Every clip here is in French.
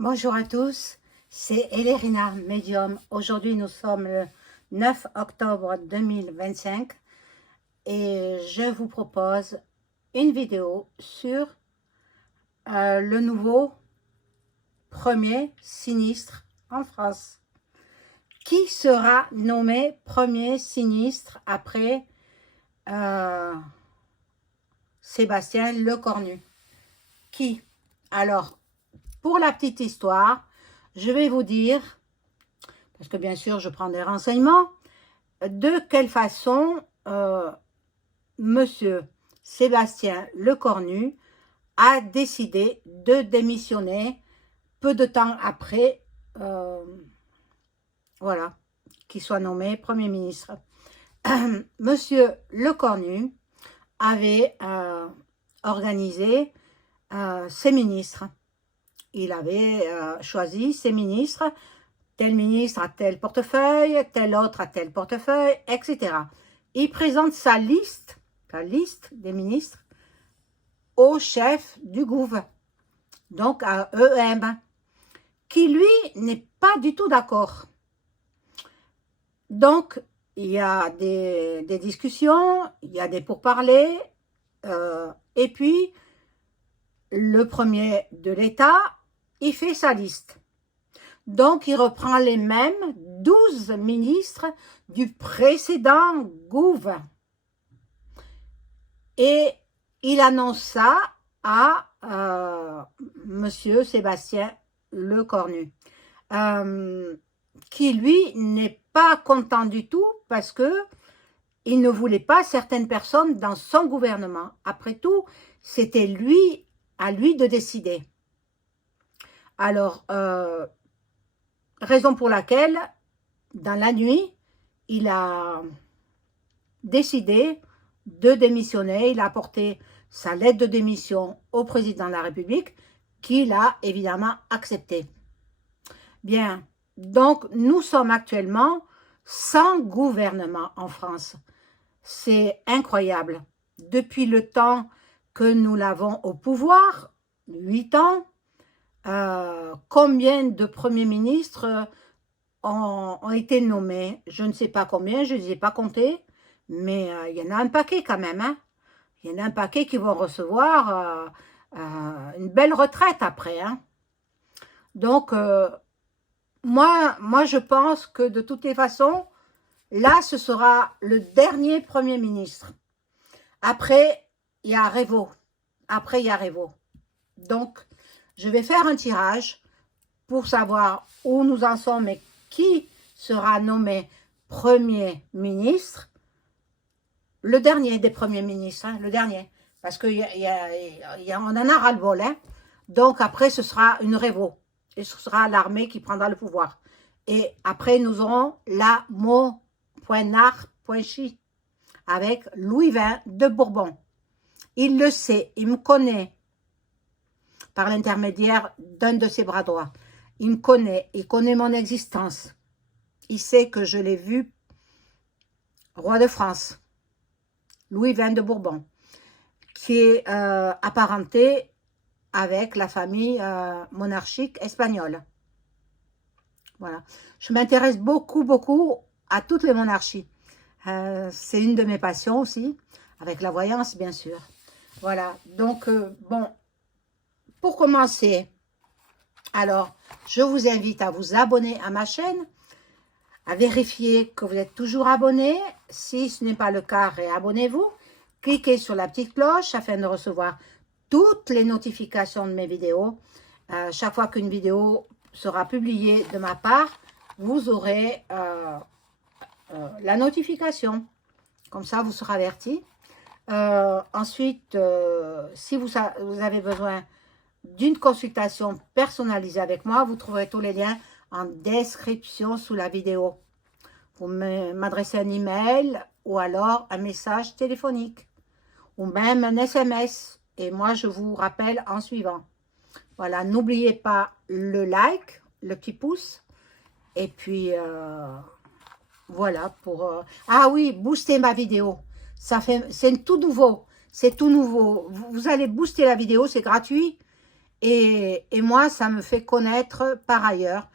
Bonjour à tous, c'est Elérina, médium. Aujourd'hui, nous sommes le 9 octobre 2025 et je vous propose une vidéo sur le nouveau premier sinistre en France. Qui sera nommé premier sinistre après Sébastien Lecornu? Qui? Alors, pour la petite histoire, je vais vous dire, parce que bien sûr je prends des renseignements, de quelle façon monsieur Sébastien Lecornu a décidé de démissionner peu de temps après, voilà, qu'il soit nommé Premier ministre. Monsieur Lecornu avait organisé ses ministres. Il avait choisi ses ministres, tel ministre a tel portefeuille, tel autre a tel portefeuille, etc. Il présente sa liste des ministres au chef du gouvernement, donc à EM, qui lui n'est pas du tout d'accord. Donc, il y a des discussions, il y a des pourparlers, et puis le premier de l'État, il fait sa liste. Donc, il reprend les mêmes 12 ministres du précédent gouvernement. Et il annonce ça à monsieur Sébastien Lecornu, qui lui n'est pas content du tout parce que il ne voulait pas certaines personnes dans son gouvernement. Après tout, c'était à lui de décider. Alors, raison pour laquelle, dans la nuit, il a décidé de démissionner. Il a apporté sa lettre de démission au président de la République, qu'il a évidemment accepté. Bien, donc nous sommes actuellement sans gouvernement en France. C'est incroyable. Depuis le temps que nous l'avons au pouvoir, 8 ans, combien de premiers ministres ont été nommés? Je ne sais pas combien, je ne les ai pas comptés, mais il y en a un paquet quand même. Hein. Il y en a un paquet qui vont recevoir une belle retraite après. Hein. Donc, moi, je pense que de toutes les façons, là, ce sera le dernier Premier ministre. Après, il y a Revaux. Après, il y a Revaux. Donc, je vais faire un tirage pour savoir où nous en sommes et qui sera nommé Premier ministre. Le dernier des premiers ministres, hein, le dernier. Parce qu'on en a ras-le-bol. Hein. Donc, après, ce sera une Revaux. Et ce sera l'armée qui prendra le pouvoir. Et après, nous aurons la Mot.nar.chi avec Louis XX de Bourbon. Il le sait, il me connaît par l'intermédiaire d'un de ses bras droits. Il me connaît, il connaît mon existence. Il sait que je l'ai vu roi de France, Louis XX de Bourbon, qui est apparenté avec la famille monarchique espagnole. Voilà. Je m'intéresse beaucoup à toutes les monarchies. C'est une de mes passions aussi, avec la voyance, bien sûr. Voilà. Donc, bon, pour commencer, alors, je vous invite à vous abonner à ma chaîne, à vérifier que vous êtes toujours abonné. Si ce n'est pas le cas, réabonnez-vous. Cliquez sur la petite cloche afin de recevoir toutes les notifications de mes vidéos. Chaque fois qu'une vidéo sera publiée de ma part, vous aurez la notification. Comme ça, vous serez averti. Ensuite, si vous avez besoin d'une consultation personnalisée avec moi, vous trouverez tous les liens en description sous la vidéo. Vous m'adressez un email ou alors un message téléphonique ou même un SMS et moi je vous rappelle en suivant. Voilà, n'oubliez pas le like, le petit pouce et puis voilà pour... Ah oui, booster ma vidéo. C'est tout nouveau. C'est tout nouveau. Vous allez booster la vidéo, c'est gratuit. Et moi, ça me fait connaître par ailleurs,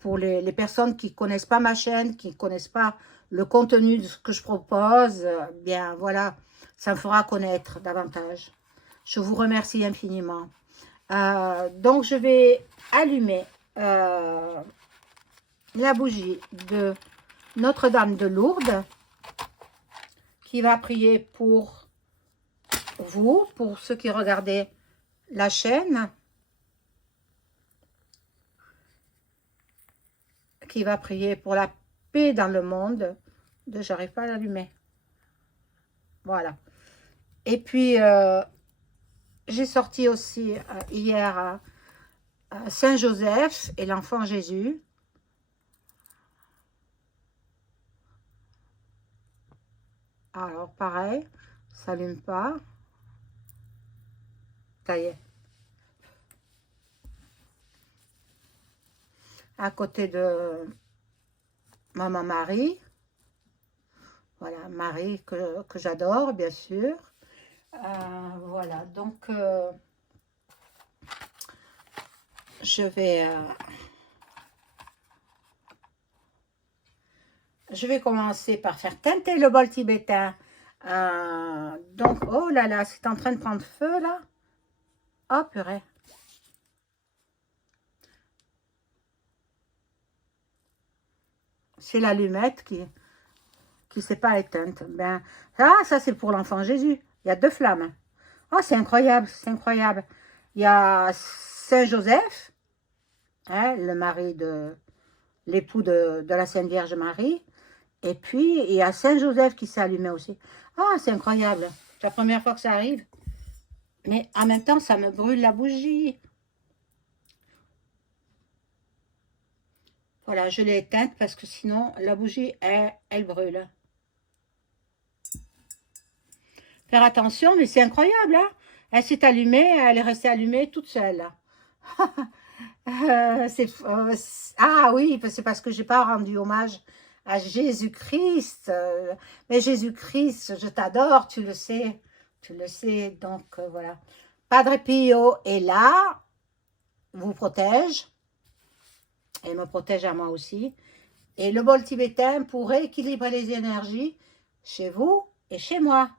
pour les personnes qui ne connaissent pas ma chaîne, qui ne connaissent pas le contenu de ce que je propose, bien voilà, ça me fera connaître davantage. Je vous remercie infiniment. Donc, je vais allumer la bougie de Notre-Dame de Lourdes, qui va prier pour vous, pour ceux qui regardaient la chaîne, qui va prier pour la paix dans le monde. J'arrive pas à l'allumer. Voilà. Et puis, j'ai sorti aussi hier Saint Joseph et l'enfant Jésus. Alors, pareil, ça n'allume pas. Ça y est. À côté de Maman Marie. Voilà, Marie que j'adore, bien sûr. Voilà, donc je vais commencer par faire teinter le bol tibétain. Donc, oh là là, c'est en train de prendre feu là. Oh purée. C'est l'allumette qui s'est pas éteinte. Ben, ça c'est pour l'enfant Jésus. Il y a 2 flammes. Oh, c'est incroyable, c'est incroyable. Il y a Saint Joseph, hein, le mari de l'époux de la Sainte Vierge Marie. Et puis, il y a Saint Joseph qui s'est allumé aussi. Ah, c'est incroyable. C'est la première fois que ça arrive. Mais en même temps, ça me brûle la bougie. Voilà, je l'ai éteinte parce que sinon, la bougie, elle brûle. Faire attention, mais c'est incroyable, hein. Elle s'est allumée, elle est restée allumée toute seule. Ah oui, c'est parce que j'ai pas rendu hommage à Jésus-Christ. Mais Jésus-Christ, je t'adore, tu le sais. Tu le sais, donc voilà. Padre Pio est là, vous protège, et me protège à moi aussi. Et le bol tibétain pour rééquilibrer les énergies chez vous et chez moi.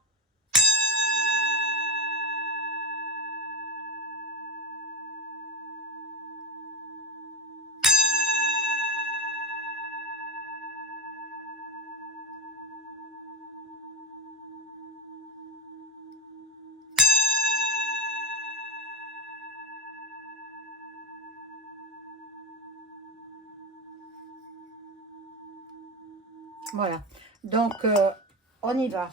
Voilà, donc on y va.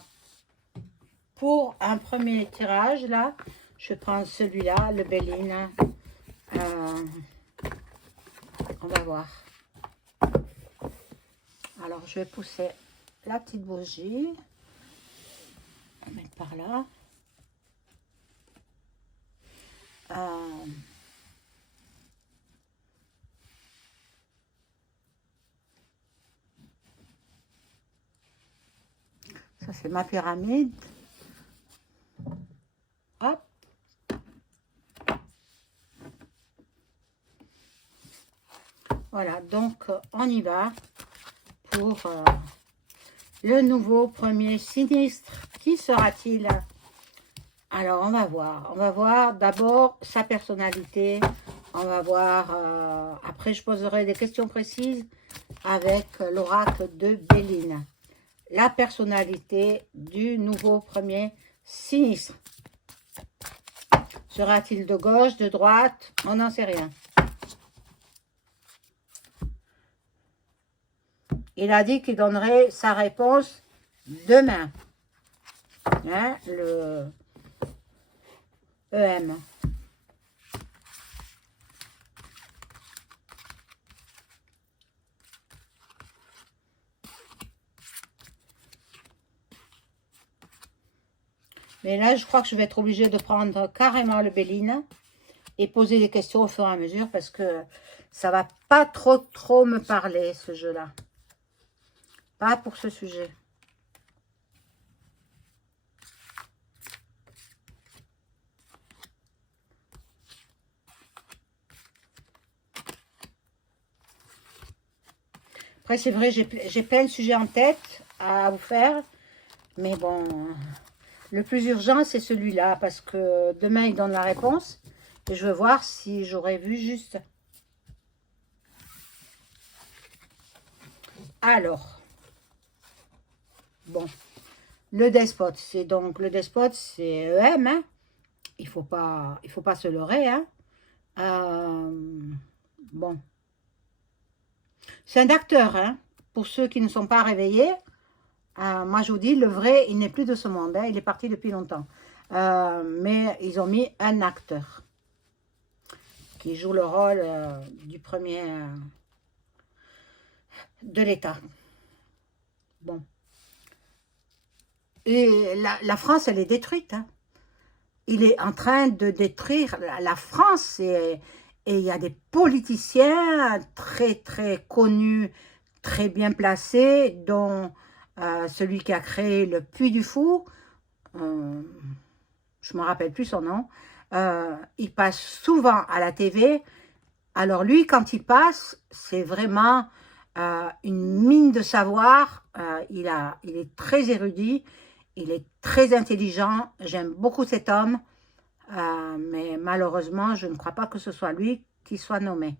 Pour un premier tirage, là, je prends celui-là, le Béline. On va voir. Alors, je vais pousser la petite bougie. On va mettre par là. Ça, c'est ma pyramide. Hop. Voilà, donc on y va pour le nouveau premier sinistre. Qui sera-t-il? Alors, on va voir. On va voir d'abord sa personnalité. On va voir, après je poserai des questions précises avec l'oracle de Béline. La personnalité du nouveau premier sinistre. Sera-t-il de gauche, de droite? On n'en sait rien. Il a dit qu'il donnerait sa réponse demain. Hein, le EM. Mais là, je crois que je vais être obligée de prendre carrément le Béline et poser des questions au fur et à mesure parce que ça va pas trop me parler, ce jeu-là. Pas pour ce sujet. Après, c'est vrai, j'ai plein de sujets en tête à vous faire. Mais bon, le plus urgent, c'est celui-là. Parce que demain, il donne la réponse. Et je veux voir si j'aurais vu juste. Alors, bon, le despote, c'est donc le despote, c'est EM, hein. Il faut pas se leurrer, hein. Bon, c'est un acteur, hein. Pour ceux qui ne sont pas réveillés, moi je vous dis, le vrai, il n'est plus de ce monde, hein. Il est parti depuis longtemps. Mais ils ont mis un acteur qui joue le rôle du premier de l'État. Bon. Et la France, elle est détruite. Hein. Il est en train de détruire la France. Et il y a des politiciens très, très connus, très bien placés, dont celui qui a créé le Puy du Fou. Je ne me rappelle plus son nom. Il passe souvent à la TV. Alors lui, quand il passe, c'est vraiment une mine de savoir. Il est très érudit, il est très intelligent. J'aime beaucoup cet homme, mais malheureusement, je ne crois pas que ce soit lui qui soit nommé.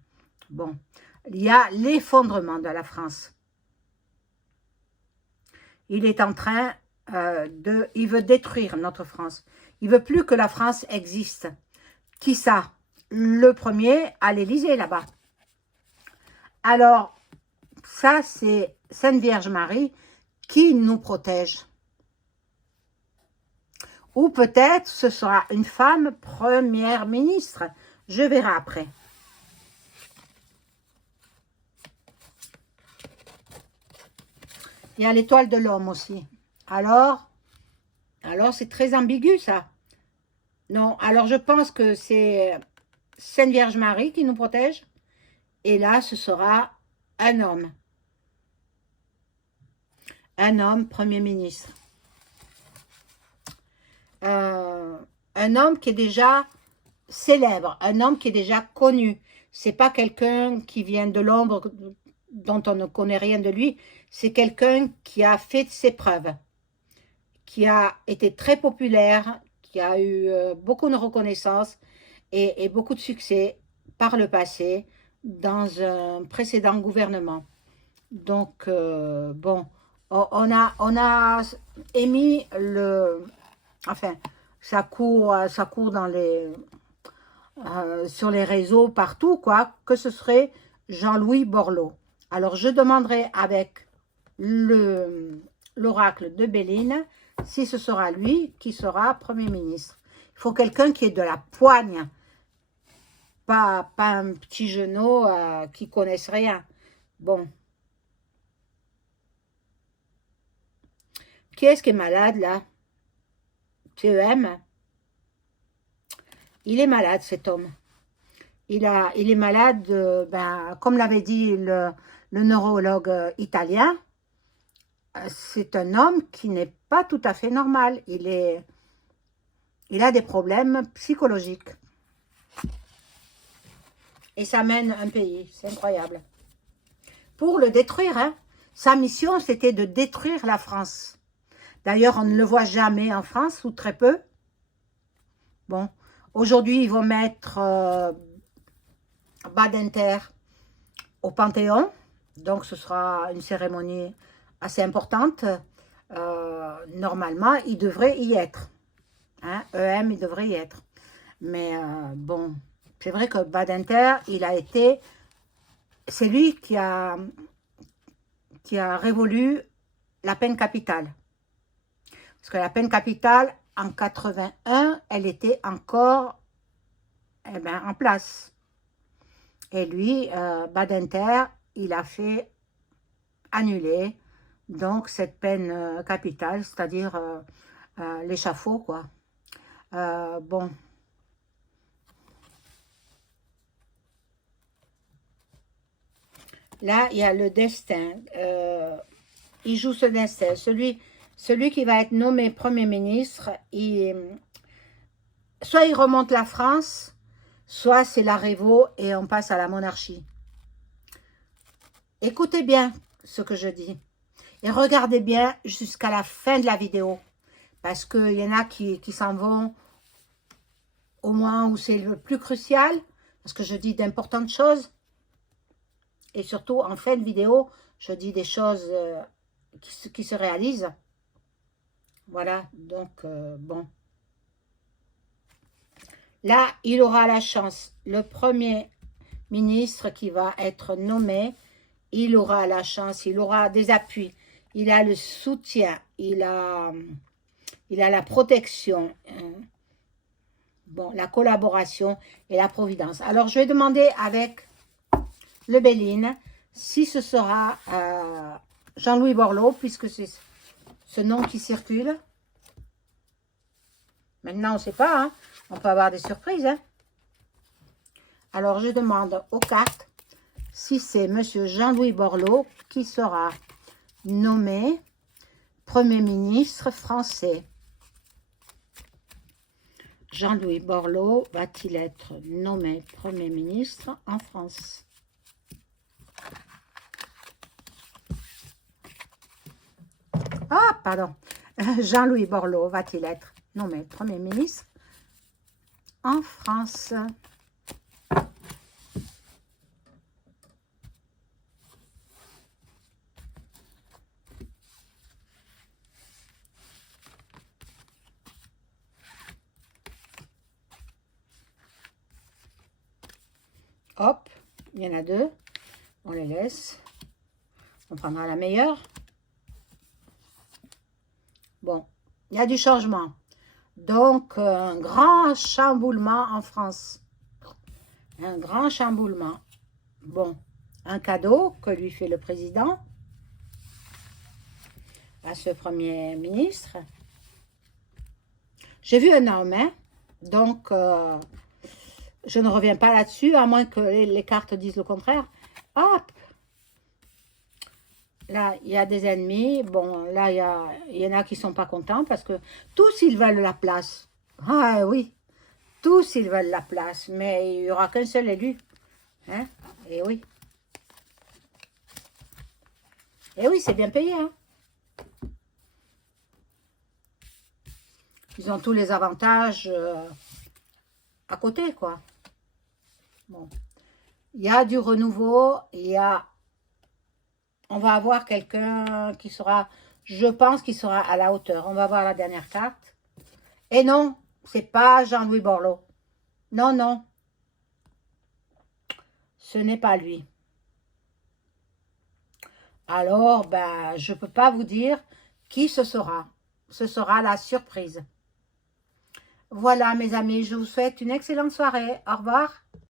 Bon, il y a l'effondrement de la France. Il est en train il veut détruire notre France. Il veut plus que la France existe. Qui ça? Le premier à l'Élysée, là-bas. Alors, ça, c'est Sainte Vierge Marie qui nous protège. Ou peut-être ce sera une femme première ministre. Je verrai après. Il y a l'étoile de l'homme aussi. Alors c'est très ambigu, ça. Non, alors je pense que c'est Sainte Vierge Marie qui nous protège. Et là, ce sera un homme. Un homme Premier ministre. Un homme qui est déjà célèbre. Un homme qui est déjà connu. C'est pas quelqu'un qui vient de l'ombre, dont on ne connaît rien de lui. C'est quelqu'un qui a fait ses preuves. Qui a été très populaire. Qui a eu beaucoup de reconnaissance. Et beaucoup de succès par le passé dans un précédent gouvernement. Donc, bon, on a émis le... Enfin, ça court dans les... sur les réseaux partout, quoi, que ce serait Jean-Louis Borloo. Alors, je demanderai avec l'oracle de Béline si ce sera lui qui sera Premier ministre. Il faut quelqu'un qui ait de la poigne, pas un petit genou qui ne connaisse rien. Bon. Qui est-ce qui est malade, là? TEM. Il est malade, cet homme. Il est malade, comme l'avait dit le neurologue italien, c'est un homme qui n'est pas tout à fait normal. Il a des problèmes psychologiques. Et ça mène un pays, c'est incroyable. Pour le détruire, hein. Sa mission, c'était de détruire la France. D'ailleurs, on ne le voit jamais en France, ou très peu. Bon, aujourd'hui, ils vont mettre Badinter au Panthéon. Donc, ce sera une cérémonie assez importante. Normalement, il devrait y être. Hein, EM, il devrait y être. Mais bon, c'est vrai que Badinter, il a été... C'est lui qui a révolu la peine capitale. Parce que la peine capitale, en 81, elle était encore en place. Et lui, Badinter, il a fait annuler donc cette peine capitale, c'est-à-dire l'échafaud, quoi. Bon. Là, il y a le destin. Il joue ce destin. Celui qui va être nommé Premier ministre, soit il remonte la France, soit c'est la révo et on passe à la monarchie. Écoutez bien, ce que je dis. Et regardez bien jusqu'à la fin de la vidéo. Parce qu'il y en a qui s'en vont au moment où c'est le plus crucial. Parce que je dis d'importantes choses. Et surtout, en fin de vidéo, je dis des choses qui se réalisent. Voilà, donc bon. Là, il aura la chance. Le premier ministre qui va être nommé, il aura la chance, il aura des appuis. Il a le soutien, il a la protection, bon, la collaboration et la providence. Alors, je vais demander avec le Béline si ce sera Jean-Louis Borloo, puisque c'est ce nom qui circule. Maintenant, on ne sait pas, hein. On peut avoir des surprises. Hein. Alors, je demande aux cartes si c'est M. Jean-Louis Borloo qui sera nommé Premier ministre français. Jean-Louis Borloo va-t-il être nommé Premier ministre en France? Ah, pardon. Jean-Louis Borloo va-t-il être nommé Premier ministre en France? Hop, il y en a deux. On les laisse. On prendra la meilleure. Bon, il y a du changement. Donc, un grand chamboulement en France. Un grand chamboulement. Bon, un cadeau que lui fait le président à ce Premier ministre. J'ai vu un homme, hein? Donc, je ne reviens pas là-dessus, à moins que les cartes disent le contraire. Hop! Là, il y a des ennemis. Bon, là, il y en a qui ne sont pas contents parce que tous, ils veulent la place. Ah oui, tous, ils veulent la place. Mais il n'y aura qu'un seul élu. Hein? Et oui. Et oui, c'est bien payé. Hein? Ils ont tous les avantages à côté, quoi. Bon. Il y a du renouveau. Il y a... On va avoir quelqu'un qui sera, je pense, qui sera à la hauteur. On va voir la dernière carte. Et non, c'est pas Jean-Louis Borloo. Non, non. Ce n'est pas lui. Alors, ben, je ne peux pas vous dire qui ce sera. Ce sera la surprise. Voilà, mes amis, je vous souhaite une excellente soirée. Au revoir.